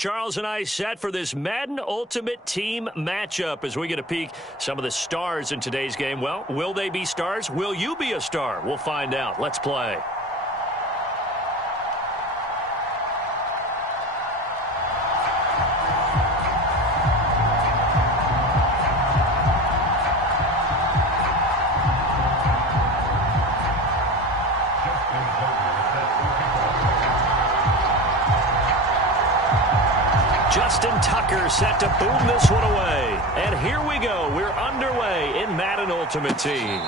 Charles and I set for this Madden Ultimate Team matchup as we get a peek some of the stars in today's game. Well, will they be stars? Will you be a star? We'll find out. Let's play. Set to boom this one away. And here we go. We're underway in Madden Ultimate Team.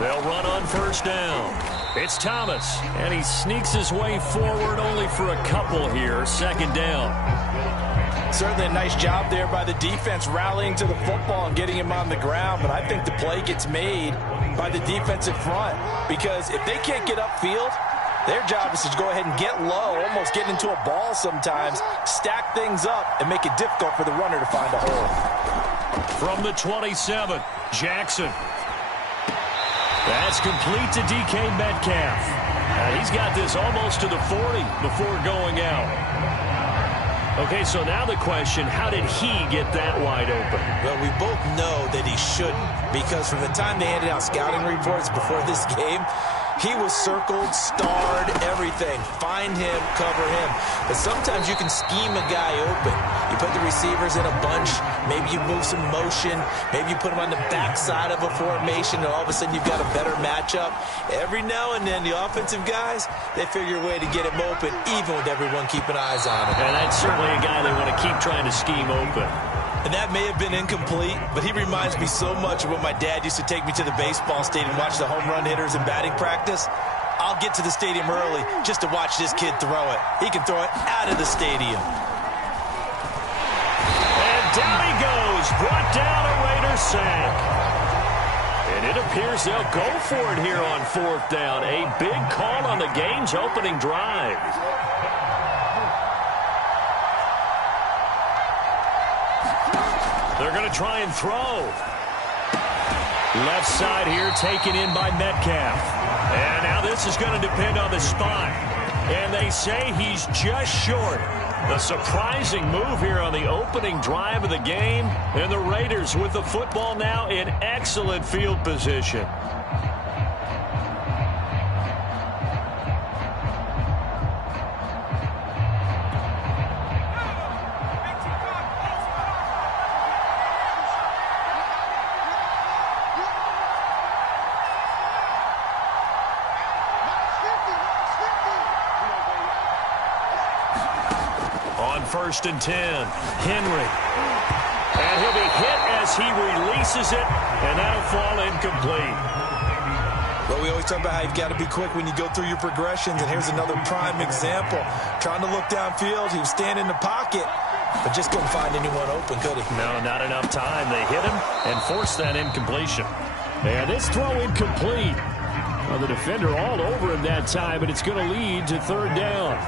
They'll run on first down. It's Thomas, and he sneaks his way forward only for a couple here. Second down. Certainly a nice job there by the defense rallying to the football and getting him on the ground, but I think the play gets made by the defensive front because if they can't get upfield, their job is to go ahead and get low, almost get into a ball sometimes, stack things up, and make it difficult for the runner to find a hole. From the 27, Jackson. That's complete to DK Metcalf. He's got this almost to the 40 before going out. Okay, so now the question, how did he get that wide open? Well, we both know that he shouldn't because from the time they handed out scouting reports before this game, he was circled, starred, everything. Find him, cover him. But sometimes you can scheme a guy open. You put the receivers in a bunch. Maybe you move some motion. Maybe you put them on the backside of a formation, and all of a sudden you've got a better matchup. Every now and then, the offensive guys, they figure a way to get him open, even with everyone keeping eyes on him. And that's certainly a guy they want to keep trying to scheme open. And that may have been incomplete, but he reminds me so much of when my dad used to take me to the baseball stadium and watch the home run hitters in batting practice. I'll get to the stadium early just to watch this kid throw it. He can throw it out of the stadium. And down he goes, brought down a Raider sack. And it appears they'll go for it here on fourth down. A big call on the game's opening drive. They're going to try and throw. Left side here taken in by Metcalf. And now this is going to depend on the spot. And they say he's just short. A surprising move here on the opening drive of the game. And the Raiders with the football now in excellent field position. First and 10, Henry. And he'll be hit as he releases it, and that'll fall incomplete. Well, we always talk about how you've got to be quick when you go through your progressions, and here's another prime example. Trying to look downfield, he was standing in the pocket, but just couldn't find anyone open, could he? No, not enough time. They hit him and forced that incompletion. And this throw incomplete. Well, the defender all over him that time, but it's going to lead to third down.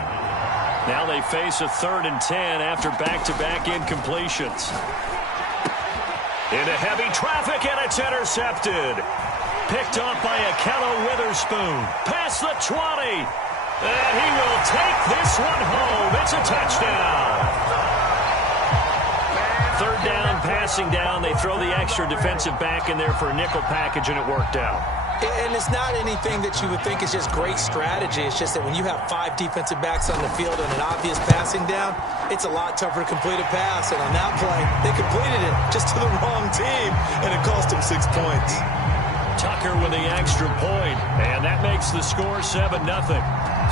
Now they face a 3rd and 10 after back-to-back incompletions. Into heavy traffic, and it's intercepted. Picked off by Akello Witherspoon. Past the 20. And he will take this one home. It's a touchdown. Third down, passing down. They throw the extra defensive back in there for a nickel package, and it worked out. And it's not anything that you would think is just great strategy. It's just that when you have 5 defensive backs on the field and an obvious passing down, it's a lot tougher to complete a pass. And on that play, they completed it just to the wrong team, and it cost them 6 points. Tucker with the extra point, and that makes the score 7-0.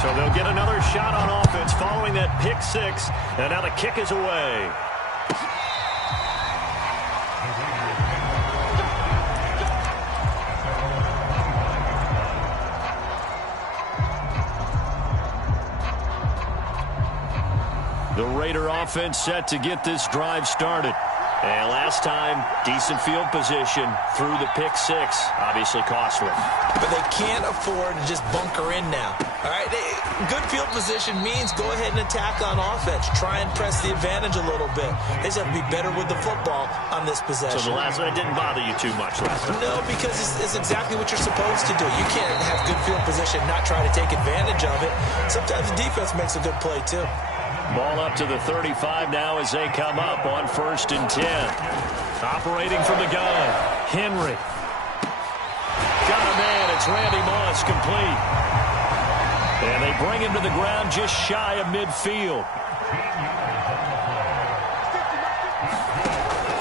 So they'll get another shot on offense following that pick 6, and now the kick is away. The Raider offense set to get this drive started. And last time, decent field position through the pick six. Obviously costly. But they can't afford to just bunker in now. All right, good field position means go ahead and attack on offense. Try and press the advantage a little bit. They just have to be better with the football on this possession. So the last one didn't bother you too much last time? No, because it's exactly what you're supposed to do. You can't have good field position, not try to take advantage of it. Sometimes the defense makes a good play, too. Ball up to the 35 now as they come up on 1st and 10. Operating from the gun, Henry. Got a man, it's Randy Moss, complete. And they bring him to the ground just shy of midfield.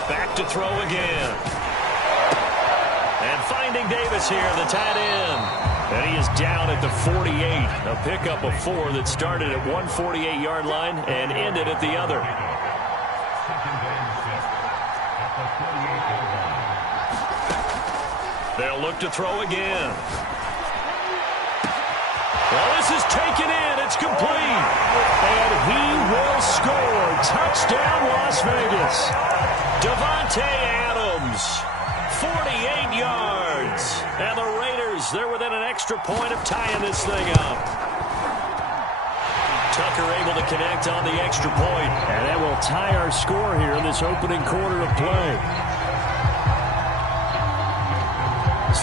Back to throw again. And finding Davis here, the tight end. And he is down at the 48. A pickup of 4 that started at 148-yard line and ended at the other. They'll look to throw again. Well, this is taken in. It's complete. And he will score. Touchdown, Las Vegas. Devontae Adams, 48 yards. And the Raiders, they're within an extra point of tying this thing up. Tucker able to connect on the extra point. And that will tie our score here in this opening quarter of play.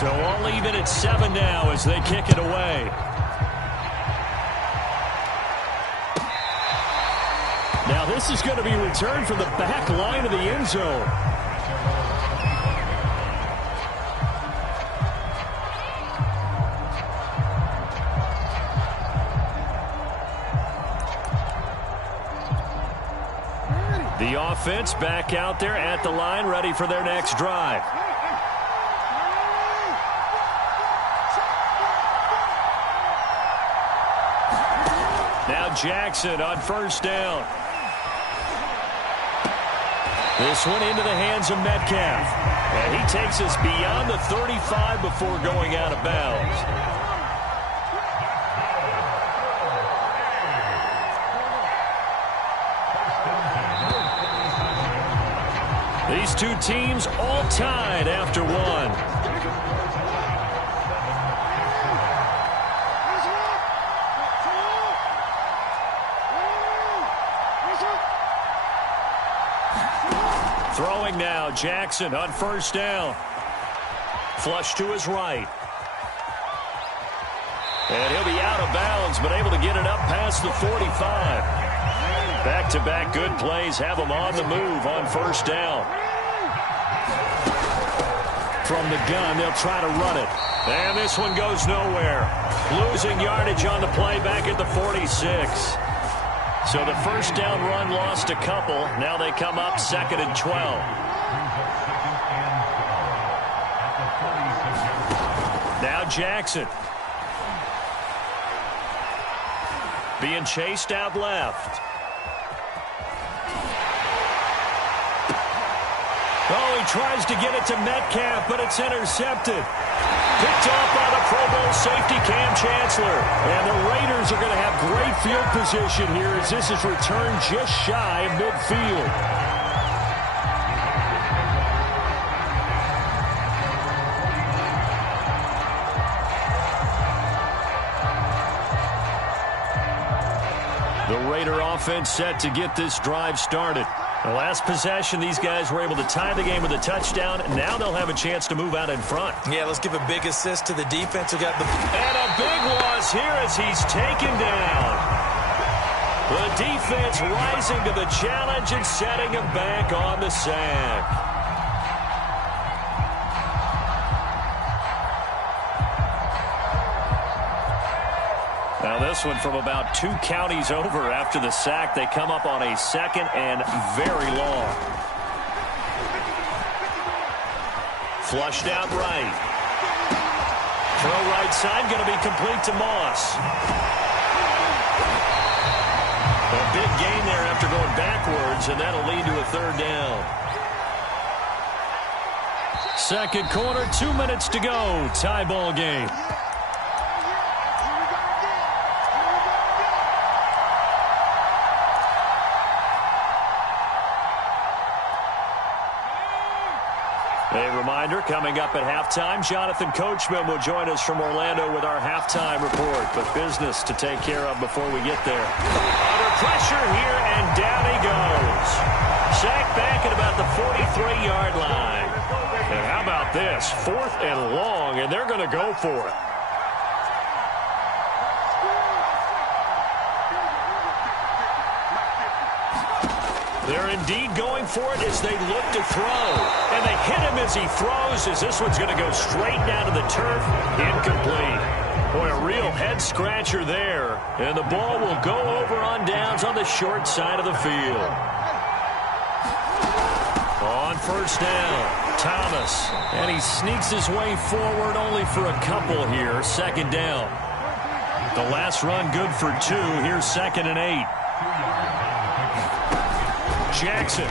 So all even at 7 now as they kick it away. Now this is going to be returned from the back line of the end zone. The offense back out there at the line, ready for their next drive. Now Jackson on 1st down. This one into the hands of Metcalf. And he takes us beyond the 35 before going out of bounds. These two teams all tied after one. Throwing now, Jackson on 1st down. Flush to his right. And he'll be out of bounds, but able to get it up past the 45. Back-to-back good plays have him on the move on 1st down. From the gun, they'll try to run it. And this one goes nowhere. Losing yardage on the play back at the 46. So the 1st down run lost a couple. Now they come up 2nd and 12. Now Jackson. Being chased out left. Oh, he tries to get it to Metcalf, but it's intercepted. Picked off by the Pro Bowl safety Cam Chancellor. And the Raiders are going to have great field position here as this is returned just shy of midfield. The Raider offense set to get this drive started. The last possession, these guys were able to tie the game with a touchdown. Now they'll have a chance to move out in front. Yeah, let's give a big assist to the defense. And a big loss here as he's taken down. The defense rising to the challenge and setting him back on the sack. Now this one from about 2 counties over after the sack. They come up on a 2nd and very long. Flushed out right. Throw right side going to be complete to Moss. A big gain there after going backwards, and that'll lead to a 3rd down. 2nd quarter, 2 minutes to go. Tie ball game. A reminder, coming up at halftime, Jonathan Coachman will join us from Orlando with our halftime report. But business to take care of before we get there. Under pressure here, and down he goes. Sacked back at about the 43-yard line. And how about this? 4th and long, and they're going to go for it. They're indeed going for it as they look to throw. And they hit him as he throws, as this one's going to go straight down to the turf. Incomplete. Boy, a real head-scratcher there. And the ball will go over on downs on the short side of the field. On first down, Thomas. And he sneaks his way forward only for a couple here. Second down. The last run good for 2. Here's 2nd and 8. Jackson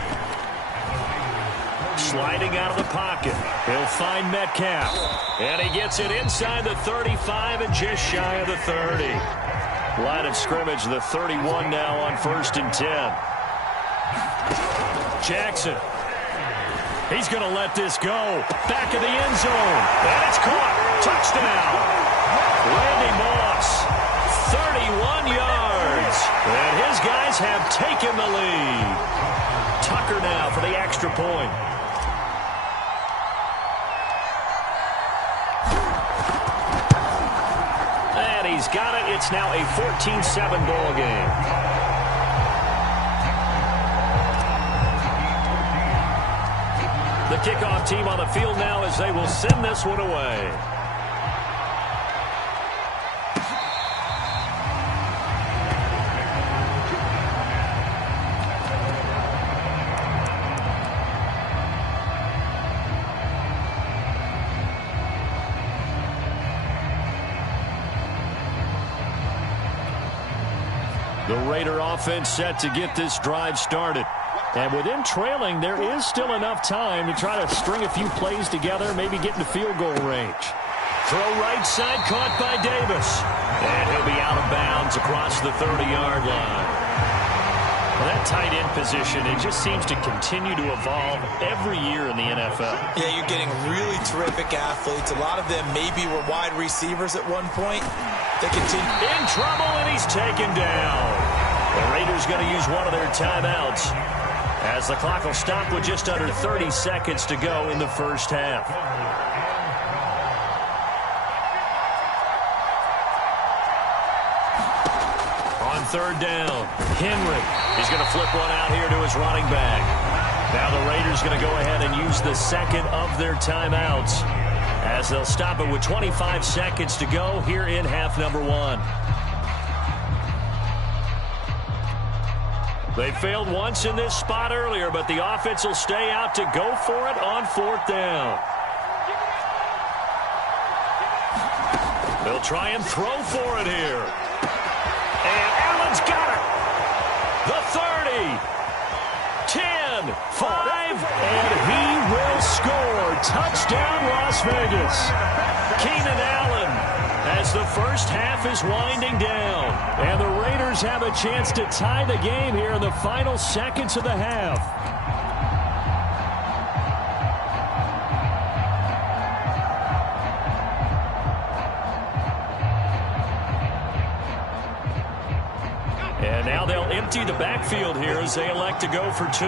sliding out of the pocket. He'll find Metcalf. And he gets it inside the 35 and just shy of the 30. Line of scrimmage, the 31 now on 1st and 10. Jackson. He's going to let this go. Back of the end zone. And it's caught. Touchdown. Randy Moss. 31 yards. And his guys have taken the lead. Tucker now for the extra point. And he's got it. It's now a 14-7 ball game. The kickoff team on the field now as they will send this one away. The Raider offense set to get this drive started. And with them trailing, there is still enough time to try to string a few plays together, maybe get into field goal range. Throw right side, caught by Davis. And he'll be out of bounds across the 30-yard line. Well, that tight end position, it just seems to continue to evolve every year in the NFL. Yeah, you're getting really terrific athletes. A lot of them maybe were wide receivers at one point. They continue. In trouble, and he's taken down. The Raiders going to use one of their timeouts as the clock will stop with just under 30 seconds to go in the first half. On third down, Henry is going to flip one out here to his running back. Now the Raiders going to go ahead and use the second of their timeouts as they'll stop it with 25 seconds to go here in half number 1. They failed once in this spot earlier, but the offense will stay out to go for it on 4th down. They'll try and throw for it here. And Allen's got it. The 30. 10, 5, and he will score. Touchdown, Las Vegas. Keenan Allen as the first half is winding down. And the Raiders have a chance to tie the game here in the final seconds of the half. And now they'll empty the backfield here as they elect to go for 2.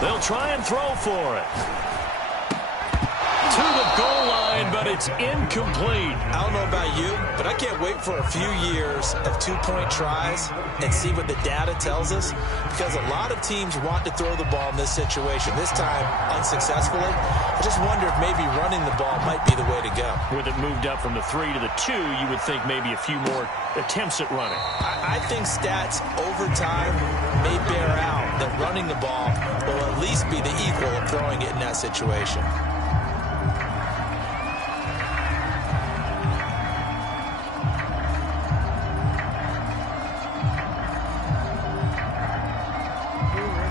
They'll try and throw for it. To the goal line, but it's incomplete. I don't know about you, but I can't wait for a few years of 2-point tries and see what the data tells us, because a lot of teams want to throw the ball in this situation. This time, unsuccessfully. I just wonder if maybe running the ball might be the way to go. With it moved up from the 3 to the 2, you would think maybe a few more attempts at running. I think stats over time may bear out that running the ball will at least be the equal of throwing it in that situation.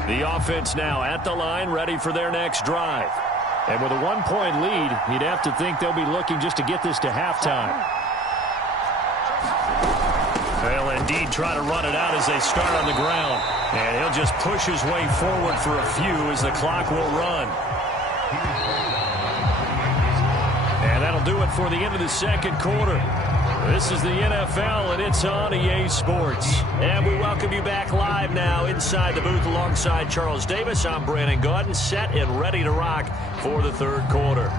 The offense now at the line, ready for their next drive. And with a 1-point lead, you'd have to think they'll be looking just to get this to halftime. Well, and indeed try to run it out as they start on the ground. And he'll just push his way forward for a few as the clock will run. And that'll do it for the end of the second quarter. This is the NFL, and it's on EA Sports. And we welcome you back live now inside the booth alongside Charles Davis. I'm Brandon Gaudin, set and ready to rock for the third quarter.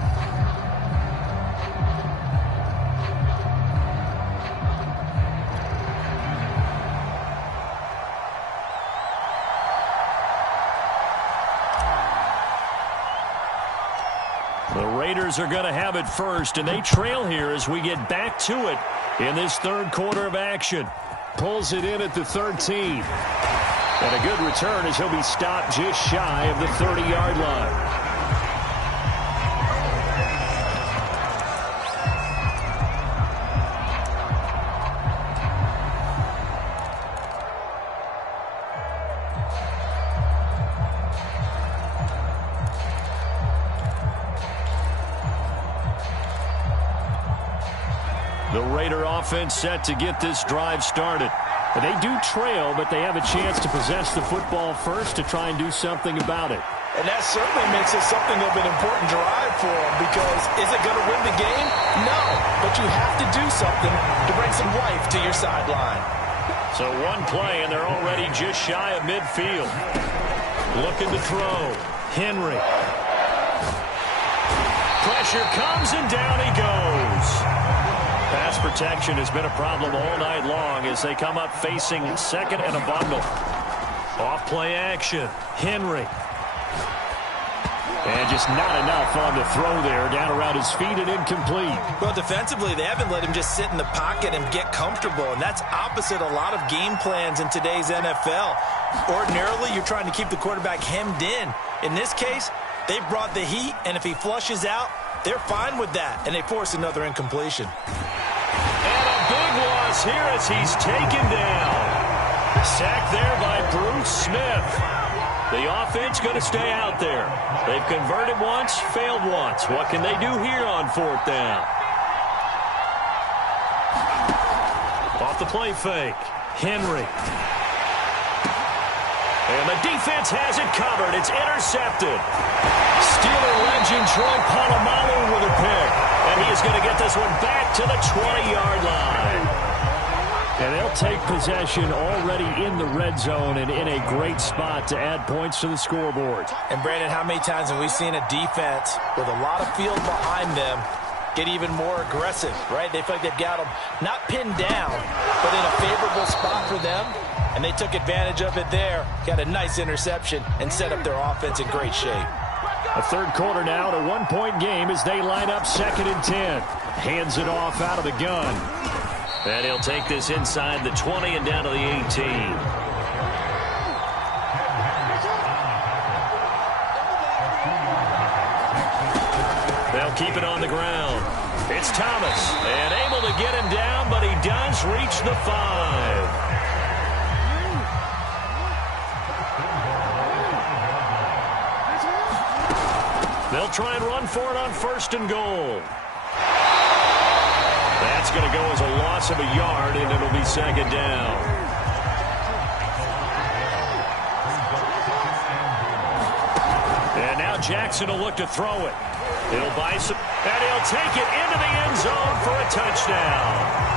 The Raiders are going to have it first, and they trail here as we get back to it in this third quarter of action. Pulls it in at the 13. And a good return as he'll be stopped just shy of the 30-yard line. The Raider offense set to get this drive started. They do trail, but they have a chance to possess the football first to try and do something about it. And that certainly makes it something of an important drive for them, because is it going to win the game? No, but you have to do something to bring some life to your sideline. So one play, and they're already just shy of midfield. Looking to throw. Henry. Pressure comes, and down he goes. Pass protection has been a problem all night long as they come up facing second and a bundle. Off play action. Henry. And just not enough on the throw there. Down around his feet and incomplete. Well, defensively, they haven't let him just sit in the pocket and get comfortable. And that's opposite a lot of game plans in today's NFL. Ordinarily, you're trying to keep the quarterback hemmed in. In this case, they brought the heat, and if he flushes out, they're fine with that, and they force another incompletion. And a big loss here as he's taken down. Sacked there by Bruce Smith. The offense going to stay out there. They've converted once, failed once. What can they do here on fourth down? Off the play fake. Henry. And the defense has it covered. It's intercepted. Steeler legend Troy Polamalu with a pick. And he is going to get this one back to the 20-yard line. And they'll take possession already in the red zone and in a great spot to add points to the scoreboard. And, Brandon, how many times have we seen a defense with a lot of field behind them get even more aggressive, right? They feel like they've got them not pinned down, but in a favorable spot for them. And they took advantage of it there, got a nice interception, and set up their offense in great shape. A third quarter now, a one-point game as they line up 2nd and 10. Hands it off out of the gun. And he'll take this inside the 20 and down to the 18. They'll keep it on the ground. It's Thomas, and able to get him down, but he does reach the 5. They'll try and run for it on 1st and goal. That's going to go as a loss of a yard, and it'll be 2nd down. And now Jackson will look to throw it. He'll buy some, and he'll take it into the end zone for a touchdown.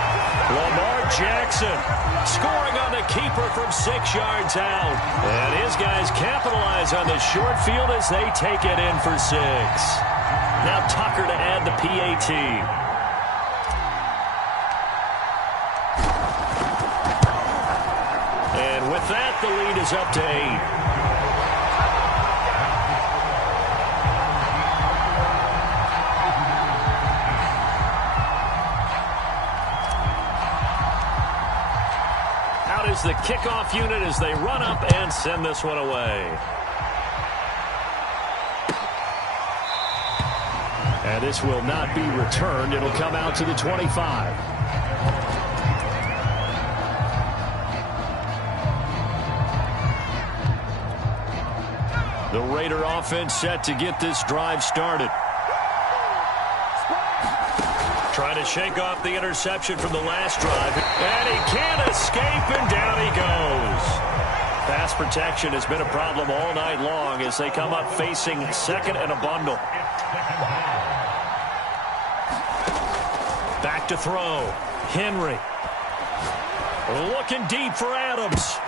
Lamar Jackson scoring on the keeper from 6 yards out. And his guys capitalize on the short field as they take it in for 6. Now Tucker to add the PAT. And with that, the lead is up to 8. Is the kickoff unit as they run up and send this one away. And this will not be returned. It'll come out to the 25. The Raider offense set to get this drive started. Trying to shake off the interception from the last drive. And he can't escape, and down he goes. Pass protection has been a problem all night long as they come up facing second and a bundle. Back to throw. Henry. Looking deep for Adams.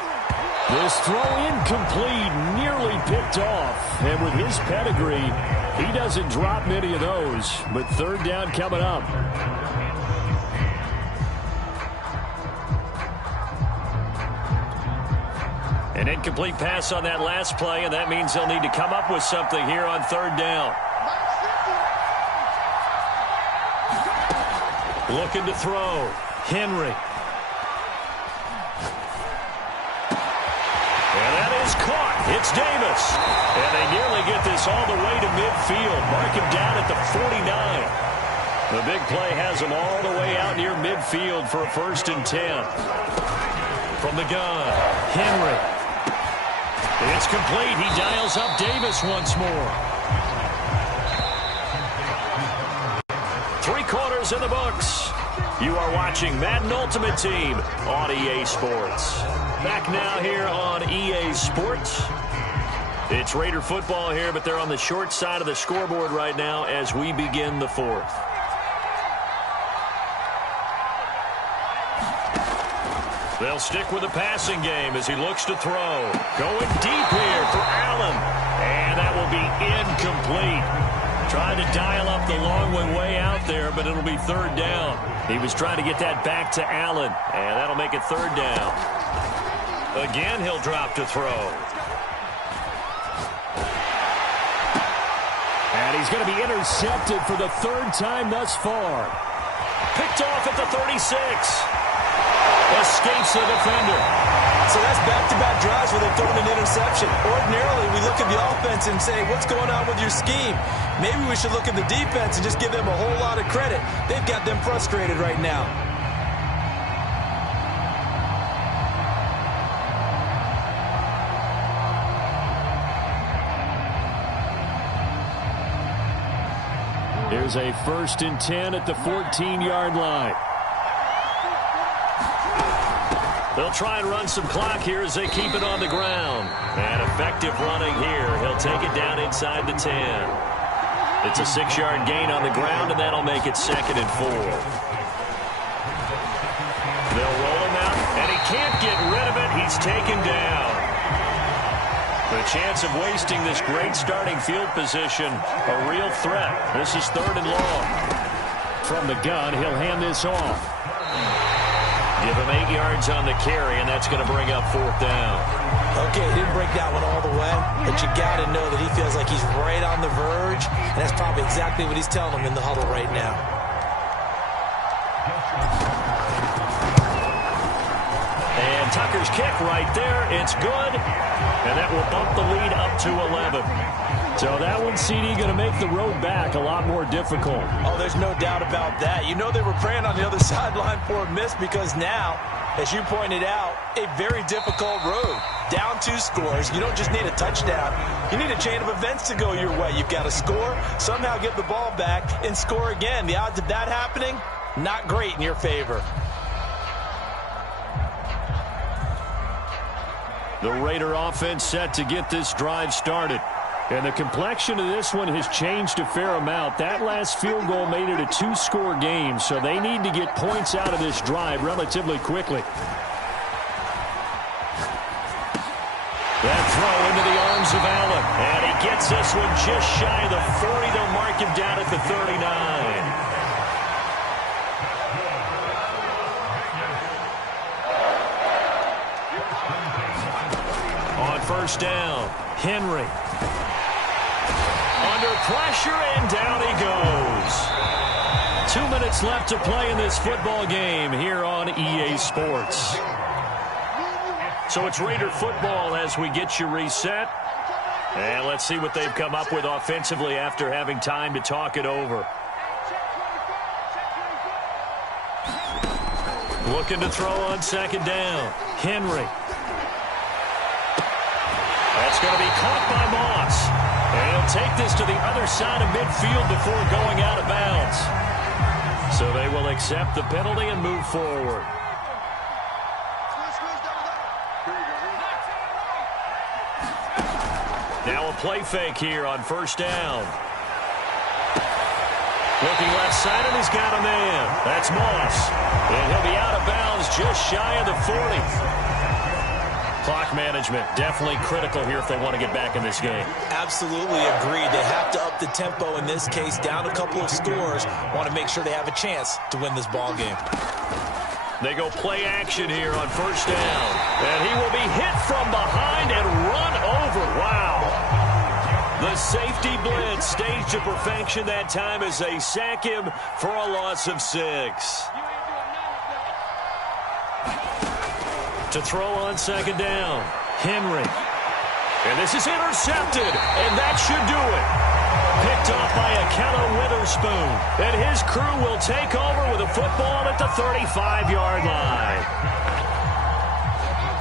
This throw incomplete, nearly picked off. And with his pedigree, he doesn't drop many of those. But third down coming up. An incomplete pass on that last play, and that means they'll need to come up with something here on third down. Looking to throw. Henry. And that is caught. It's Davis. And they nearly get this all the way to midfield. Mark him down at the 49. The big play has him all the way out near midfield for a 1st and 10. From the gun, Henry. It's complete. He dials up Davis once more. 3 quarters in the books. You are watching Madden Ultimate Team on EA Sports. Back now here on EA Sports. It's Raider football here, but they're on the short side of the scoreboard right now as we begin the 4th. They'll stick with the passing game as he looks to throw. Going deep here for Allen. And that will be incomplete. Trying to dial up the long one way out there, but it'll be third down. He was trying to get that back to Allen, and that'll make it third down. Again, he'll drop to throw. And he's going to be intercepted for the 3rd time thus far. Picked off at the 36. Escapes the defender. So that's back-to-back drives where they've thrown an interception. Ordinarily, we look at the offense and say, what's going on with your scheme? Maybe we should look at the defense and just give them a whole lot of credit. They've got them frustrated right now. Here's a 1st and 10 at the 14-yard line. They'll try and run some clock here as they keep it on the ground. And effective running here. He'll take it down inside the 10. It's a 6-yard gain on the ground, and that'll make it 2nd and 4. They'll roll him out, and he can't get rid of it. He's taken down. The chance of wasting this great starting field position, a real threat. This is 3rd and long. From the gun, he'll hand this off. Give him 8 yards on the carry, and that's going to bring up 4th down. Okay, he didn't break that one all the way, but you got to know that he feels like he's right on the verge, and that's probably exactly what he's telling him in the huddle right now. And Tucker's kick right there. It's good, and that will bump the lead up to 11. So that one, CD, going to make the road back a lot more difficult. Oh, there's no doubt about that. You know they were praying on the other sideline for a miss because now, as you pointed out, a very difficult road. Down 2 scores. You don't just need a touchdown. You need a chain of events to go your way. You've got to score, somehow get the ball back, and score again. The odds of that happening, not great in your favor. The Raider offense set to get this drive started. And the complexion of this one has changed a fair amount. That last field goal made it a 2-score game, so they need to get points out of this drive relatively quickly. That throw into the arms of Allen. And he gets this one just shy of the 40. They'll mark him down at the 39. On 1st down, Henry. Under pressure, and down he goes. 2 minutes left to play in this football game here on EA Sports. So it's Raider football as we get you reset. And let's see what they've come up with offensively after having time to talk it over. Looking to throw on 2nd down. Henry. That's going to be caught by Moss. And he'll take this to the other side of midfield before going out of bounds. So they will accept the penalty and move forward. Now a play fake here on first down. Looking left side, and he's got a man. That's Moss. And he'll be out of bounds just shy of the 40. Clock management, definitely critical here if they want to get back in this game. Absolutely agreed. They have to up the tempo in this case, down a couple of scores. Want to make sure they have a chance to win this ball game. They go play action here on first down. And he will be hit from behind and run over. Wow. The safety blitz staged to perfection that time as they sack him for a loss of 6. To throw on second down, Henry. And this is intercepted, and that should do it. Picked off by Akello Witherspoon. And his crew will take over with a football at the 35-yard line.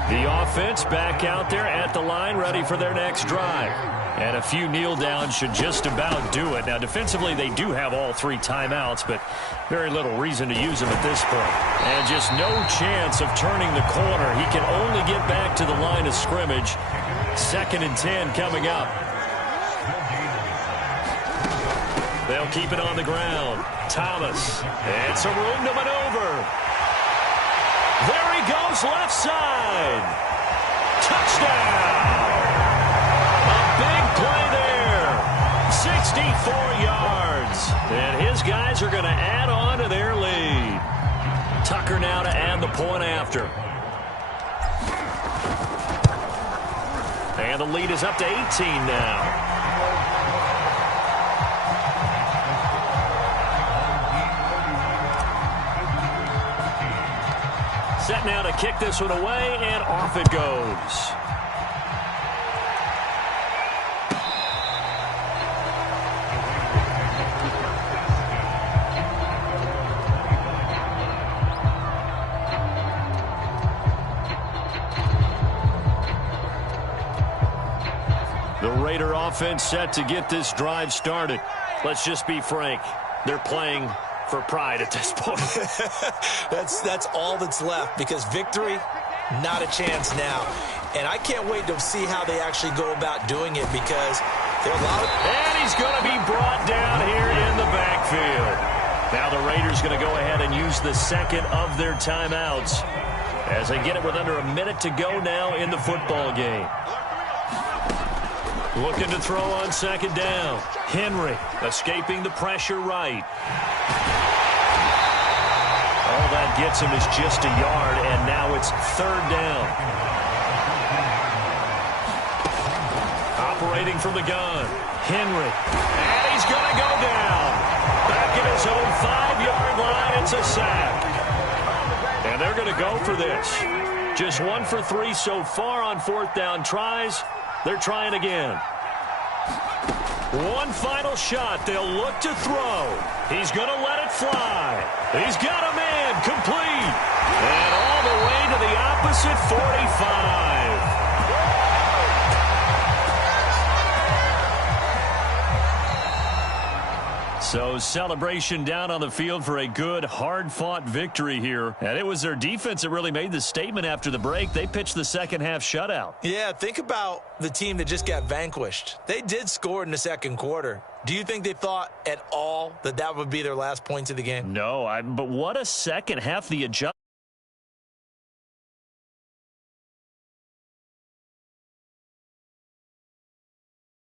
The offense back out there at the line, ready for their next drive. And a few kneel downs should just about do it. Now, defensively, they do have all 3 timeouts, but very little reason to use them at this point. And just no chance of turning the corner. He can only get back to the line of scrimmage. 2nd and 10 coming up. They'll keep it on the ground. Thomas. And some room to maneuver. There he goes, left side. Touchdown. Big play there. 64 yards. And his guys are going to add on to their lead. Tucker now to add the point after. And the lead is up to 18 now. Set now to kick this one away, and off it goes. The Raider offense set to get this drive started. Let's just be frank. They're playing for pride at this point. That's all that's left, because victory, not a chance now. And I can't wait to see how they actually go about doing it, because they're allowed. And he's going to be brought down here in the backfield. Now the Raiders going to go ahead and use the second of their timeouts as they get it with under a minute to go now in the football game. Looking to throw on second down. Henry escaping the pressure right. All that gets him is just a yard, and now it's 3rd down. Operating from the gun. Henry. And he's going to go down. Back at his own 5-yard line. It's a sack. And they're going to go for this. Just 1 for 3 so far on 4th down tries. They're trying again. One final shot. They'll look to throw. He's going to let it fly. He's got a man complete. And all the way to the opposite 45. So celebration down on the field for a good, hard-fought victory here. And it was their defense that really made the statement after the break. They pitched the second-half shutout. Yeah, think about the team that just got vanquished. They did score in the second quarter. Do you think they thought at all that that would be their last points of the game? No, but what a second half. The adjustment.